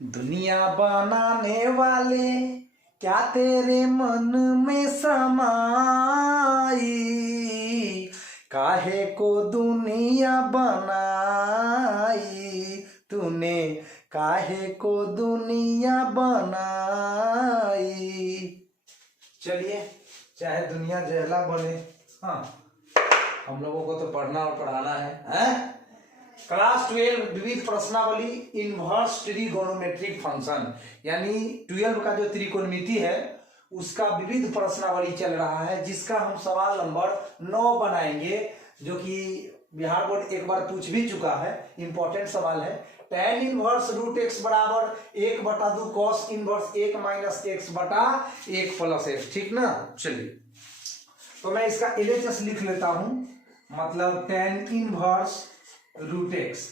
दुनिया बनाने वाले क्या तेरे मन में समाई, काहे को दुनिया बनाई तूने, काहे को दुनिया बनाई। चलिए, चाहे दुनिया जहला बने, हाँ हम लोगों को तो पढ़ना और पढ़ाना है? क्लास 12 विविध प्रश्नावली इनवर्स ट्रिगोनोमेट्रिक फंक्शन, यानी 12 का जो त्रिकोणमिति है उसका विविध प्रश्नावली चल रहा है, जिसका हम सवाल नंबर 9 बनाएंगे, जो कि बिहार बोर्ड एक बार पूछ भी चुका है। इंपॉर्टेंट सवाल है। tan इनवर्स रूट एक्स बराबर 1/2 cos इनवर्स 1 माइनस एक्स बटा 1 प्लस एक्स, ठीक ना। चलिए, तो मैं इसका LHS लिख लेता हूं, मतलब tan इनवर्स रूट एक्स।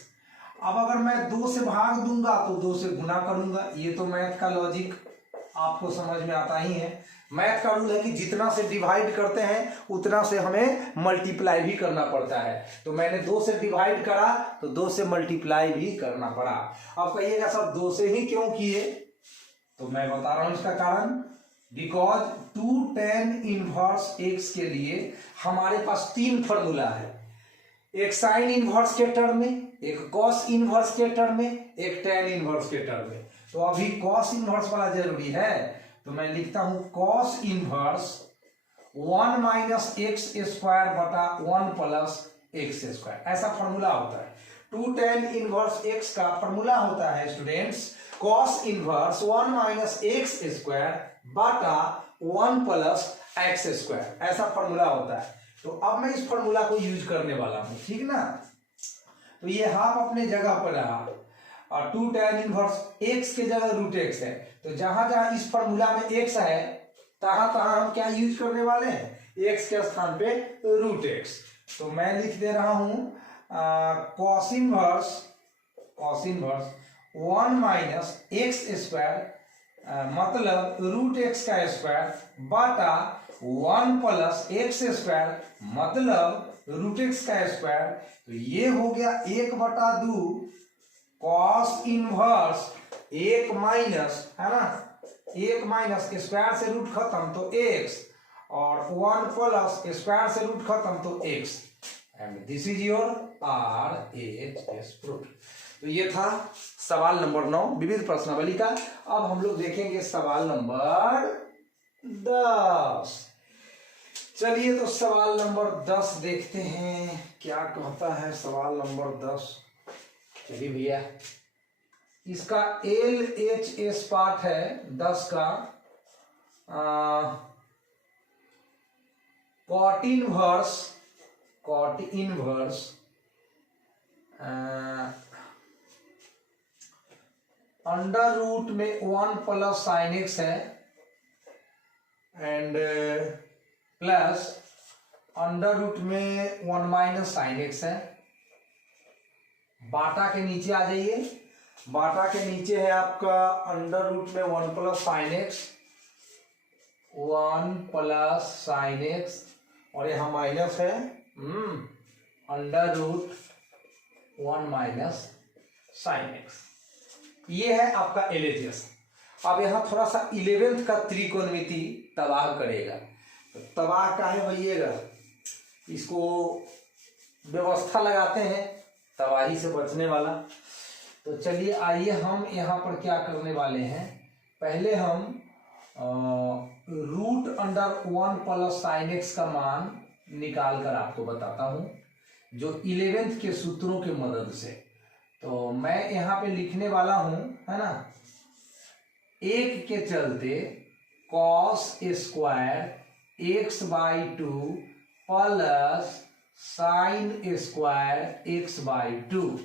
अब अगर मैं 2 से भाग दूंगा तो 2 से गुना करूंगा। ये तो मैथ का लॉजिक आपको समझ में आता ही है। मैथ का रूल है कि जितना से डिवाइड करते हैं उतना से हमें मल्टीप्लाई भी करना पड़ता है। तो मैंने 2 से डिवाइड करा तो 2 से मल्टीप्लाई भी करना पड़ा। अब कहिएगा सर 2 से ही क्यों किए, तो मैं बता रहा हूं इसका कारण। बिकॉज 2 tan इनवर्स एक्स के लिए हमारे पास 3 फॉर्मूला है, एक साइन इनवर्स के टर्म में, एक कॉस इनवर्स के टर्म में, एक टैन इनवर्स के टर्म में। तो अभी कॉस इनवर्स वाला जरूरी है, तो मैं लिखता हूं cos inverse 1 minus x square बटा 1 प्लस एक्स स्क्वायर, ऐसा फॉर्मूला होता है। 2 tan इनवर्स एक्स का फॉर्मूला होता है students cos inverse 1 minus x square बटा 1 प्लस एक्स स्क्वायर, ऐसा फॉर्मूला होता है। तो अब मैं इस फॉर्मूला को यूज करने वाला हूं, ठीक ना। तो ये हाफ अपने जगह पर रहा और 2 tan इनवर्स एक्स के जगह रूट एक्स है, तो जहां जहां इस फॉर्मूला में एक्स है तहां तहां हम क्या यूज करने वाले हैं, एक्स के स्थान पे रूट एक्स। तो मैं लिख दे रहा हूं cos inverse 1 minus x square मतलब रूट एक्स का स्क्वायर बटा 1 प्लस एक्स स्क्वायर मतलब रूट एक्स का स्क्वायर। तो ये हो गया 1/2 कॉस इनवर्स 1 माइनस, है ना, 1 माइनस स्क्वायर से रूट खत्म तो एक्स, और 1 प्लस स्क्वायर से रूट खत्म तो x, and this is your RHS proof. तो ये था सवाल नंबर 9 विविध प्रश्नावली का। अब हम लोग देखेंगे सवाल नंबर 10। चलिए, तो सवाल नंबर 10 देखते हैं क्या कहता है सवाल नंबर 10। चलिए भैया, इसका LHS पार्ट है 10 का, कॉट इनवर्स अंडर रूट में 1 प्लस साइन एक्स है, एंड प्लस अंडर रूट में 1 माइनस साइन एक्स है। बाटा के नीचे आ जाइए, बाटा के नीचे है आपका अंडर रूट में 1 plus sine x, 1 plus sine x, और यहाँ माइनस है under root 1 minus sine x. ये है आपका LHS। अब यहाँ थोड़ा सा 11th का त्रिकोणमिति तबाह करेगा, तो तबाह काहे भइएगा, इसको व्यवस्था लगाते हैं तबाही से बचने वाला। तो चलिए आइए, हम यहाँ पर क्या करने वाले हैं, पहले हम root under 1 plus sine x का मान निकाल कर आपको बताता हूँ, जो 11th के सूत्रों की मदद से। तो मैं यहाँ पे लिखने वाला हूं, है ना, 1 के चलते cos square x/2 plus sine square x/2।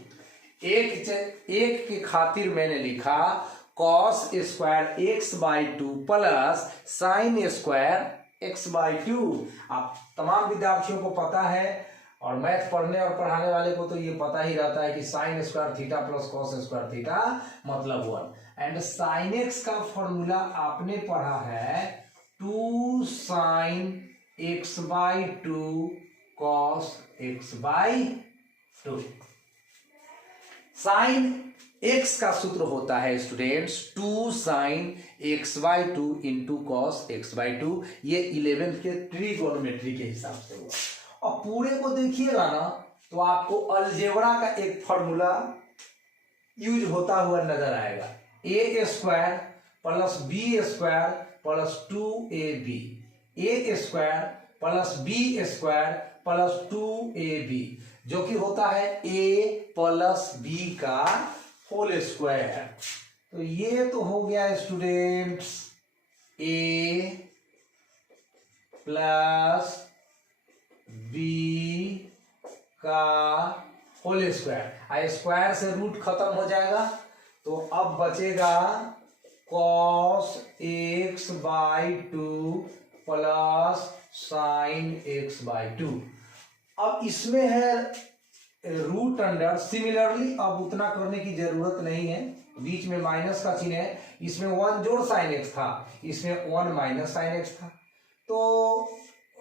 एक के खातिर मैंने लिखा cos square x/2 plus sine square x/2। आप तमाम विद्यार्थियों को पता है, और मैथ पढ़ने और पढ़ाने वाले को तो ये पता ही रहता है कि sine square theta plus cos square theta मतलब 1, एंड साइन एक्स का फॉर्मूला आपने पढ़ा है 2 sign x/2 cos x/2। Sign x का सूत्र होता है students 2 sin x/2 into cos x/2। ये 11th के ट्रिगोनोमेट्री के हिसाब से हुआ। और पूरे को देखिएगा ना तो आपको अलजेब्रा का एक फॉर्मूला यूज होता हुआ नजर आएगा, a square plus b square plus 2ab, a square plus b square plus 2ab, जो कि होता है a प्लस बी का होल स्क्वायर। तो ये तो हो गया स्टूडेंट्स a प्लस बी का होल स्क्वायर। स्क्वायर से रूट खत्म हो जाएगा तो अब बचेगा cos x/2 plus sin x/2। अब इसमें है रूट अंडर, सिमिलरली अब उतना करने की जरूरत नहीं है, बीच में माइनस का चिन्ह है, इसमें 1 जोड़ sin x था, इसमें 1 माइनस sin x था, तो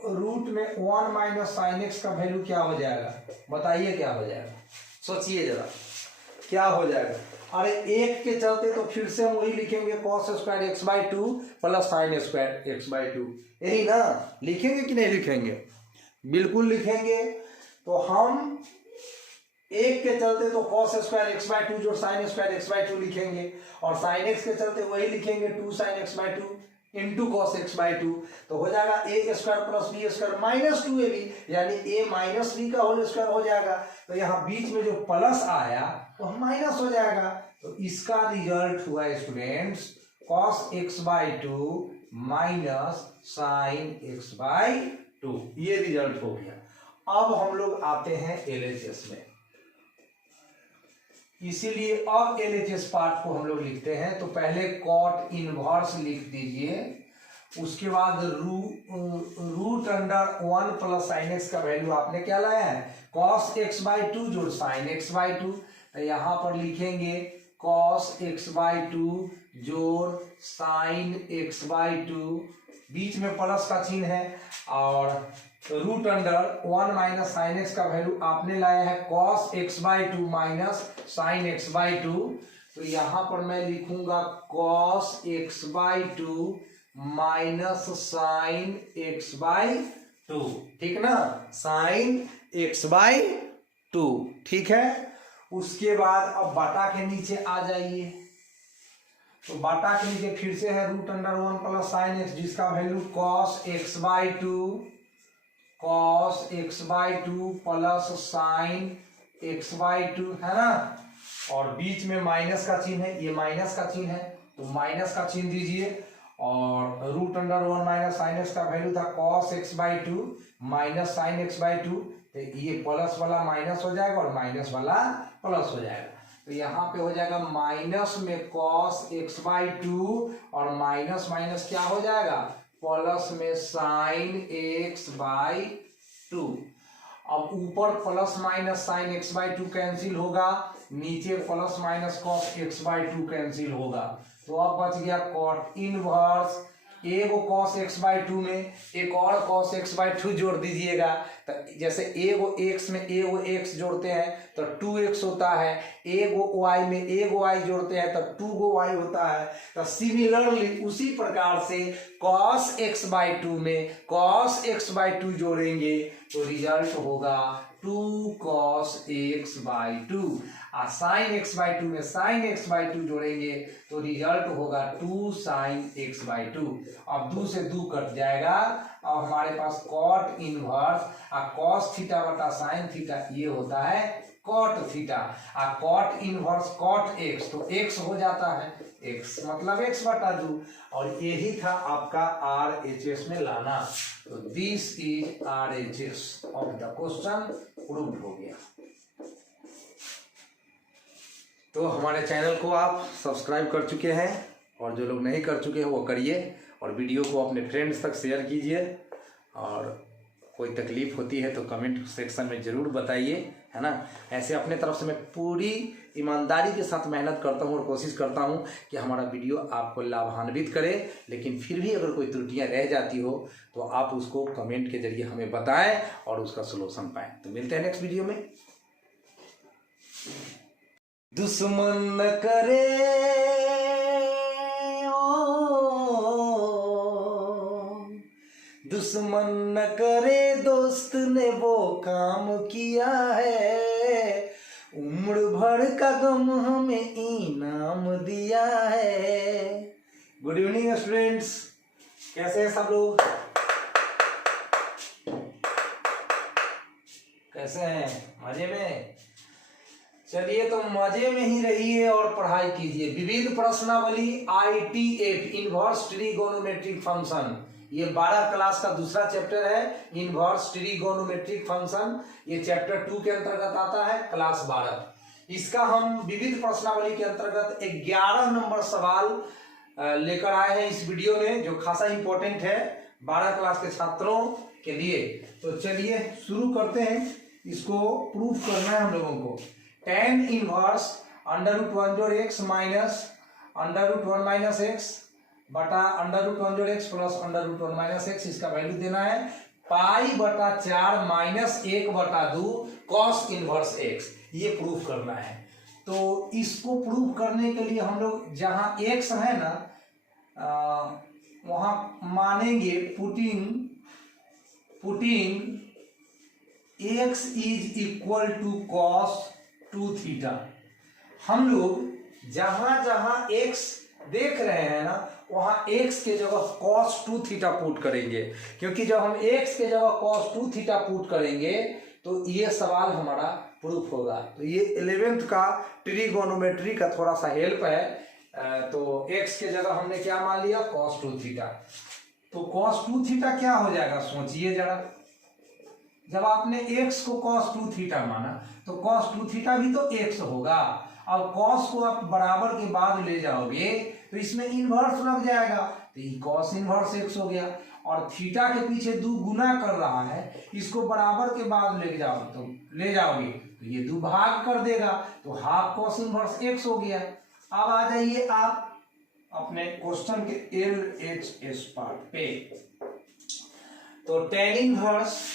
रूट में 1 माइनस sin x का वैल्यू क्या हो जाएगा, बताइए क्या हो जाएगा, सोचिए जरा क्या हो जाएगा। अरे एक के चलते तो फिर से हम वही लिखेंगे cos square x/2 plus sin square x/2, यही ना लिखेंगे कि नहीं लिखेंगे, बिल्कुल लिखेंगे। तो हम एक के चलते तो cos स्क्वायर x/2 जोड़ sin स्क्वायर x/2 लिखेंगे, और sin x के चलते वही लिखेंगे 2 sin x/2 into cos x/2, तो हो जाएगा a square plus b square minus 2ab, यानी a माइनस बी का होल स्क्वायर हो जाएगा। तो यहाँ बीच में जो प्लस आया तो माइनस हो जाएगा, तो इसका रिजल्ट हुआ students cos x/2 minus sin x/2, ये रिजल्ट हो गया। अब हम लोग आते हैं LHS में, इसीलिए अब LHS पार्ट को हम लोग लिखते हैं। तो पहले कॉट इनवर्स लिख दीजिए, उसके बाद root under 1 plus sin x का वैल्यू आपने क्या लाया है cos x/2 जोड़ sin x/2, तो यहां पर लिखेंगे cos x/2 जोड़ sin x/2, बीच में प्लस का चिन्ह है, और root under 1 minus sine x का वैल्यू आपने लाया है cos x/2 minus sin x/2, तो यहां पर मैं लिखूंगा cos x/2 minus sin x/2, ठीक ना, sin x/2, ठीक है। उसके बाद अब बाटा के नीचे आ जाइए, तो बाटा के नीचे फिर से है root under 1 plus sin x, जिसका value cos x/2 plus sin x/2 है ना, और बीच में माइनस का चिन्ह है, ये माइनस का चिन्ह है तो माइनस का चिन्ह दीजिए, और root under 1 minus sin x का वैल्यू था cos x/2 minus sin x/2, तो ये प्लस वाला माइनस हो जाएगा और माइनस वाला प्लस हो जाएगा, तो यहाँ पे हो जाएगा माइनस में cos x/2 और माइनस माइनस क्या हो जाएगा प्लस में sin x/2। अब ऊपर plus minus sin x/2 cancel होगा, नीचे plus minus cos x/2 cancel होगा, तो अब बच गया कॉट इनवर्स, एगो cos x/2 में एक और cos x/2 जोड़ दीजिएगा, तो जैसे एगो x में एगो x जोड़ते हैं तो 2x होता है, एगो y में एगो y जोड़ते हैं तो 2 गो y होता है, तो सिमिलरली उसी प्रकार से cos x/2 में cos x/2 जोड़ेंगे तो रिजल्ट होगा 2 cos x/2, और sin x/2 में sin x/2 जोड़ेंगे तो रिजल्ट होगा 2 sin x/2। अब 2 से 2 कट जाएगा, अब हमारे पास cot इनवर्स cos थीटा बटा sin थीटा, ये होता है cot थीटा, और cot इनवर्स cot x, तो x हो जाता है x मतलब x बटा 2, और यही था आपका RHS में लाना, तो this is RHS of the question, prove हो गया। तो हमारे चैनल को आप सब्सक्राइब कर चुके हैं, और जो लोग नहीं कर चुके हैं वो करिए, और वीडियो को अपने फ्रेंड्स तक शेयर कीजिए, और कोई तकलीफ होती है तो कमेंट सेक्शन में ज़रूर बताइए, है ना। ऐसे अपने तरफ से मैं पूरी ईमानदारी के साथ मेहनत करता हूँ और कोशिश करता हूँ कि हमारा वीडियो आपको लाभान्वित करे, लेकिन फिर भी अगर कोई त्रुटियाँ रह जाती हो तो आप उसको कमेंट के जरिए हमें बताएं और उसका सलूशन पाएँ। तो मिलते हैं नेक्स्ट वीडियो में। दुश्मन न करे दुश्मन न करे दोस्त ने वो काम किया है, उम्र भर का गम हमें इनाम दिया है। गुड इवनिंग स्टूडेंट्स, कैसे हैं सब लोग? कैसे हैं? मजे में? चलिए तो मजे में ही रहिए और पढ़ाई कीजिए। विविध प्रश्नावली ITF इनवर्स ट्रिगोनोमेट्रिक फंक्शन, ये 12 क्लास का दूसरा चैप्टर है। इनवर्स ट्रिगोनोमेट्रिक फंक्शन ये चैप्टर 2 के अंतर्गत आता है, क्लास 12। इसका हम विविध प्रश्नावली के अंतर्गत 11 नंबर सवाल लेकर आए हैं इस वीडियो में, जो खासा इंपॉर्टेंट है 12 क्लास के छात्रों के लिए। तो चलिए शुरू करते हैं। इसको प्रूफ करना है हम लोगों को। tan inverse √1/x minus √1 - x बटा √1/x प्लस √1 - x, इसका वैल्यू देना है π/4 - 1/2 cos इनवर्स x, ये प्रूफ करना है। तो इसको प्रूफ करने के लिए हम लोग जहां x है ना वहां मानेंगे putting x is equal to cos 2 theta. हम लोग जहां जहां x देख रहे हैं ना वहां x के जगह cos 2 थीटा पुट करेंगे, क्योंकि जब हम x के जगह cos 2 थीटा पुट करेंगे तो ये सवाल हमारा प्रूफ होगा। तो ये 11th का ट्रिगोनोमेट्री का थोड़ा सा हेल्प है। तो x के जगह हमने क्या मान लिया? cos 2 theta. तो cos 2 थीटा क्या हो जाएगा सोचिए जरा। जब आपने x को cos 2 थीटा माना तो cos 2 थीटा भी तो x होगा। अब cos को आप बराबर के बाद ले जाओगे तो इसमें इनवर्स लग जाएगा, तो ये cos इनवर्स x हो गया। और थीटा के पीछे 2 गुना कर रहा है, इसको बराबर के बाद ले जाओगे तो ये 2 भाग कर देगा, तो हाफ cos इनवर्स x हो गया। अब आ जाइए आप अपने क्वेश्चन के LHS पार्ट पे। तो tan इनवर्स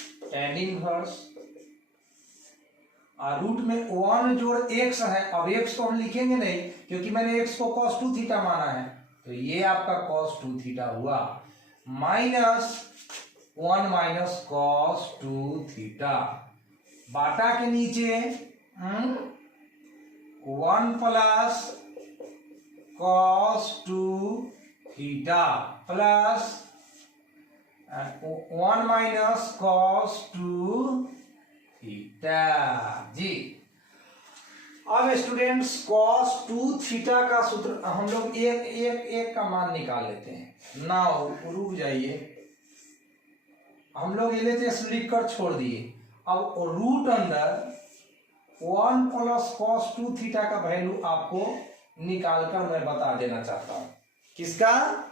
रूट में 1 जोड़ x है। अब x को हम लिखेंगे नहीं क्योंकि मैंने x को cos 2 थीटा माना है, तो ये आपका cos 2 थीटा हुआ, -1 माइनस cos 2 थीटा, बाटा के नीचे 1 plus cos 2 theta plus 1 minus cos 2 theta जी। अब स्टूडेंट्स cos 2 थीटा का सूत्र हम लोग एक का मान निकाल लेते हैं ना। रुक जाइए, हम लोग LHS लिख कर छोड़ दिए। अब root under 1 plus cos 2 theta का वैल्यू आपको निकालकर मैं बता देना चाहता हूं। किसका?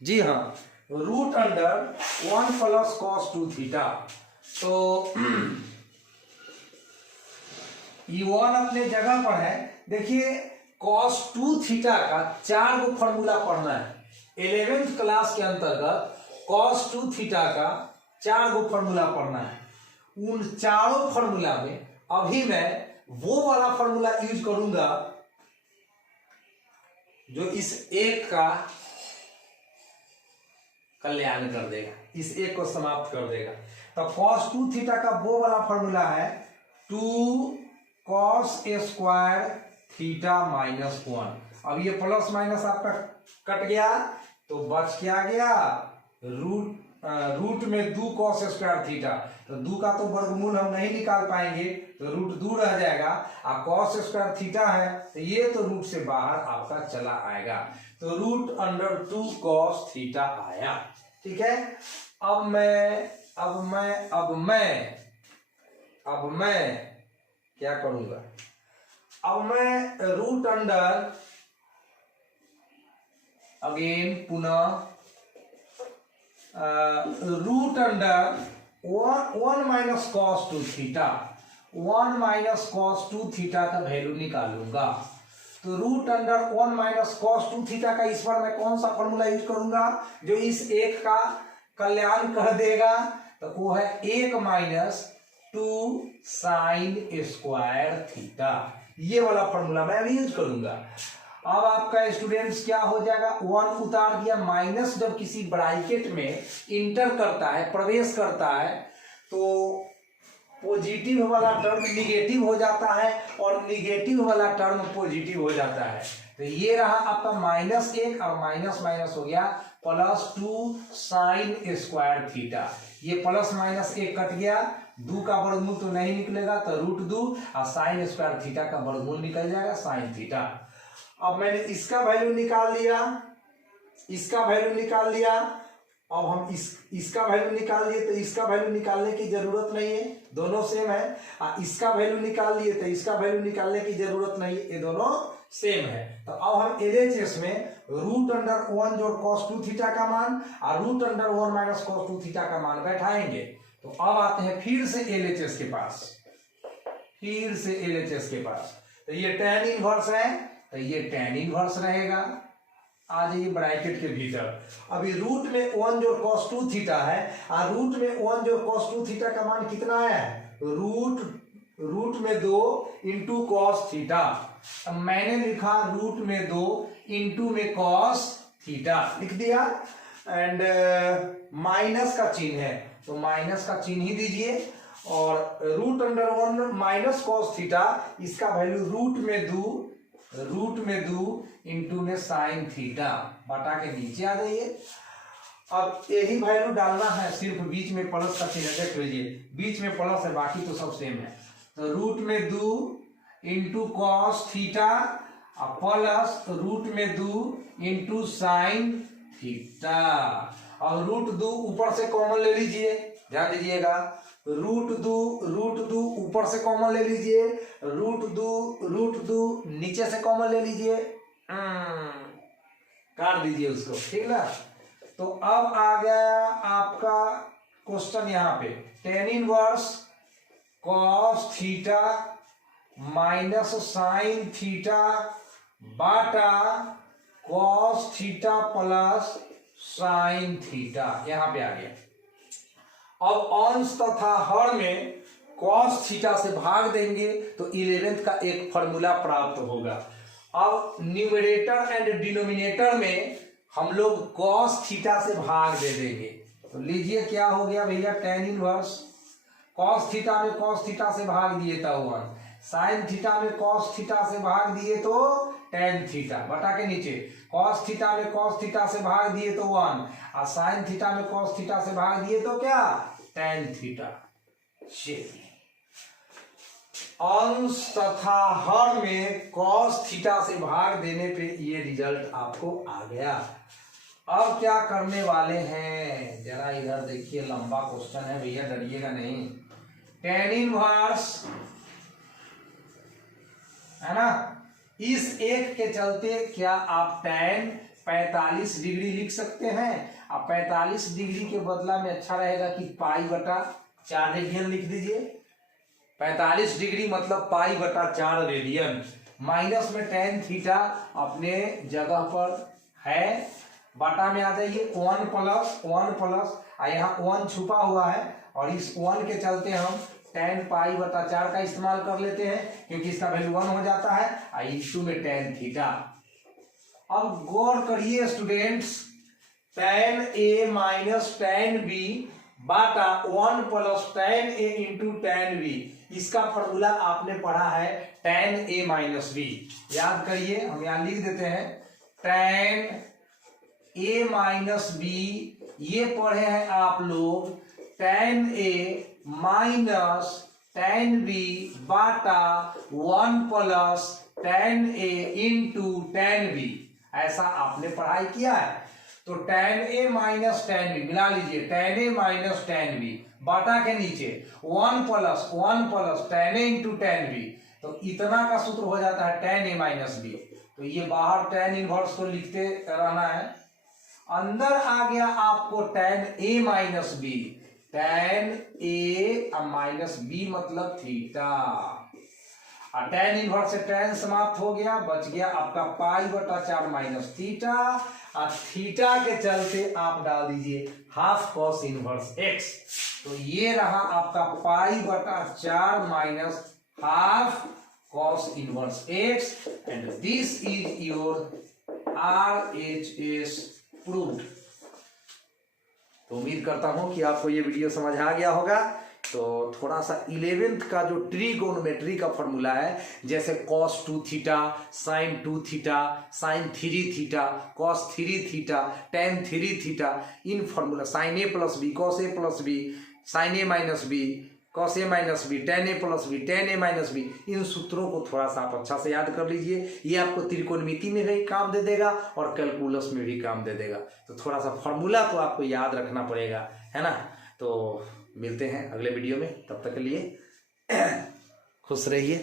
जी हाँ, root under 1 plus cos 2 theta. तो ये 1 अपने जगह पर है। देखिए cos 2 थीटा का 4 गो फॉर्मूला पढ़ना है। 11th क्लास के अंतर्गत cos 2 थीटा का 4 गो फॉर्मूला पढ़ना है। उन चारों फॉर्मूला में अभी मैं वो वाला फॉर्मूला यूज करूंगा जो इस एक का कल्याण कर देगा, इस एक को समाप्त कर देगा। तो cos 2 थीटा का वो वाला फॉर्मूला है 2 cos स्क्वायर थीटा माइनस 1। अब ये प्लस माइनस आपका कट गया तो बच क्या गया? रूट में 2 cos स्क्वायर थीटा, तो 2 का तो वर्गमूल हम नहीं निकाल पाएंगे, तो रूट 2 रह जाएगा। और cos स्क्वायर थीटा है तो ये तो रूट से बाहर आपका चला आएगा, तो रूट अंडर 2 cos थीटा आया। ठीक है। अब मैं क्या करूंगा? अब मैं रूट अंडर अगेन पुनः root under 1 minus cos 2 theta 1 minus cos 2 theta का वैल्यू निकालूंगा। तो root under 1 minus cos 2 theta का इस बार मैं कौन सा फॉर्मूला यूज करूंगा जो इस एक का कल्याण कर देगा? तो वो है 1 माइनस 2 साइन स्क्वायर थीटा। ये वाला फॉर्मूला मैं अभी यूज करूंगा। अब आपका स्टूडेंट्स क्या हो जाएगा, 1 उतार दिया, माइनस जब किसी ब्रैकेट में इंटर करता है, प्रवेश करता है, तो पॉजिटिव वाला टर्म निगेटिव हो जाता है और निगेटिव वाला टर्म पॉजिटिव हो जाता है। तो ये रहा आपका -1 और माइनस माइनस हो गया +2 sin स्क्वायर थीटा। ये प्लस माइनस 1 कट गया, 2 का वर्गमूल तो नहीं निकलेगा तो √2 और साइन स्क्वायर थीटा का वर्गमूल निकल जाएगा साइन थीटा। अब मैंने इसका वैल्यू निकाल लिया, इसका वैल्यू निकाल लिया। अब हम इसका वैल्यू निकाल लिए तो इसका वैल्यू निकालने की जरूरत नहीं है, दोनों सेम है। इसका वैल्यू निकाल लिए तो इसका वैल्यू निकालने की जरूरत नहीं है, ये दोनों सेम है। तो अब हम LHS में √1 जोड़ cos 2 थीटा का मान और √1 माइनस cos 2 थीटा का मान बैठाएंगे। तो अब आते हैं फिर से LHS के पास, फिर से LHS के पास। तो ये tan इनवर्स है तो ये tan इनवर्स रहेगा, आ जाइए ब्रैकेट के भीतर। अभी रूट में 1 जोड़ cos 2 थीटा है और रूट में 1 जोड़ cos 2 थीटा का मान कितना है, रूट में 2 इंटू cos थीटा। अब मैंने लिखा रूट में 2 इंटू में cos थीटा लिख दिया, एंड माइनस का चिन्ह है तो माइनस का चिन्ह ही दीजिए, और √1 माइनस cos थीटा, इसका वैल्यू रूट में 2 इंटू में साइन थीटा, बटा के नीचे आ जाइए। अब यही वैल्यू डालना है, सिर्फ बीच में प्लस का चिन्ह देख लीजिए, बीच में प्लस है, बाकी तो सब सेम है। तो रूट में 2 into cos theta plus root में 2 इंटू साइन थीटा, और √2 ऊपर से कॉमन ले लीजिए, ध्यान दीजिएगा, √2 ऊपर से कॉमन ले लीजिए, √2 नीचे से कॉमन ले लीजिए, काट दीजिए उसको, ठीक ना। तो अब आ गया आपका क्वेश्चन यहाँ पे, tan inverse cos theta minus sine theta बाटा cos theta plus sine theta, यहाँ पे आ गया। अब अंश तथा हर में cos थीटा से भाग देंगे तो 11th का एक फॉर्मूला प्राप्त होगा। अब न्यूमरेटर एंड डिनोमिनेटर में हम लोग cos थीटा से भाग दे देंगे, तो लीजिए क्या हो गया भैया, tan इनवर्स cos थीटा में cos थीटा से भाग दिए तो 1, साइन थीटा में cos थीटा से भाग दिए तो tan थीटा, बटा के नीचे cos थीटा में cos थीटा से भाग दिए तो 1, और साइन थीटा में cos थीटा से भाग दिए तो क्या, tan थीटा। अंश तथा हर में cos थीटा से भाग देने पे ये रिजल्ट आपको आ गया। अब क्या करने वाले हैं, जरा इधर देखिए, लंबा क्वेश्चन है भैया, डरिएगा नहीं। tan इनवर्स है ना, इस एक के चलते क्या आप tan 45 डिग्री लिख सकते हैं। अब 45 डिग्री के बदला में अच्छा रहेगा कि π/4 रेडियन लिख दीजिए। 45 डिग्री मतलब π/4 रेडियन, माइनस में tan थीटा अपने जगह पर है, बटा में आ जाइए 1 प्लस यहाँ 1 छुपा हुआ है, और इस 1 के चलते हम tan π/4 का इस्तेमाल कर लेते हैं, क्योंकि इसका वैल्यू 1 हो जाता है, इनटू में tan थीटा। अब गौर करिए students, tan A minus tan B Bata 1 plus tan A into tan B, इसका फॉर्मूला आपने पढ़ा है tan A माइनस B। याद करिए, हम यहां लिख देते हैं tan A माइनस B, ये पढ़े हैं आप लोग tan A minus tan B Bata 1 plus tan A into tan B, ऐसा आपने पढ़ाई किया है। तो tan A minus tan B मिला लीजिए, tan A minus tan B बाटा के नीचे 1 plus tan A into tan B, तो इतना का सूत्र हो जाता है tan A माइनस B। तो ये बाहर tan इनवर्स को लिखते रहना है, अंदर आ गया आपको tan A minus B, tan A minus B मतलब थीटा, और tan इनवर्स से tan समाप्त हो गया, बच गया आपका π/4 माइनस थीटा, और थीटा के चलते आप डाल दीजिए हाफ cos इनवर्स x। तो ये रहा आपका π/4 माइनस half cos inverse x, and this is your RHS proved। तो उम्मीद करता हूं कि आपको ये वीडियो समझ आ गया होगा। तो थोड़ा सा 11th का जो ट्रिगोनोमेट्री का फॉर्मूला है, जैसे cos 2 theta, sin 2 theta, sin 3 theta, cos 3 theta, tan 3 theta, इन formula sin a plus b, cos a plus b, sin a minus b, cos a minus b, tan a plus b, tan a minus b, इन सूत्रों को थोड़ा सा आप अच्छा से याद कर लीजिए। ये आपको त्रिकोणमिति में भी काम दे देगा और कैलकुलस में भी काम दे देगा। तो थोड़ा सा फॉर्मूला तो आपको याद रखना पड़ेगा, है ना। तो मिलते हैं अगले वीडियो में, तब तक के लिए खुश रहिए।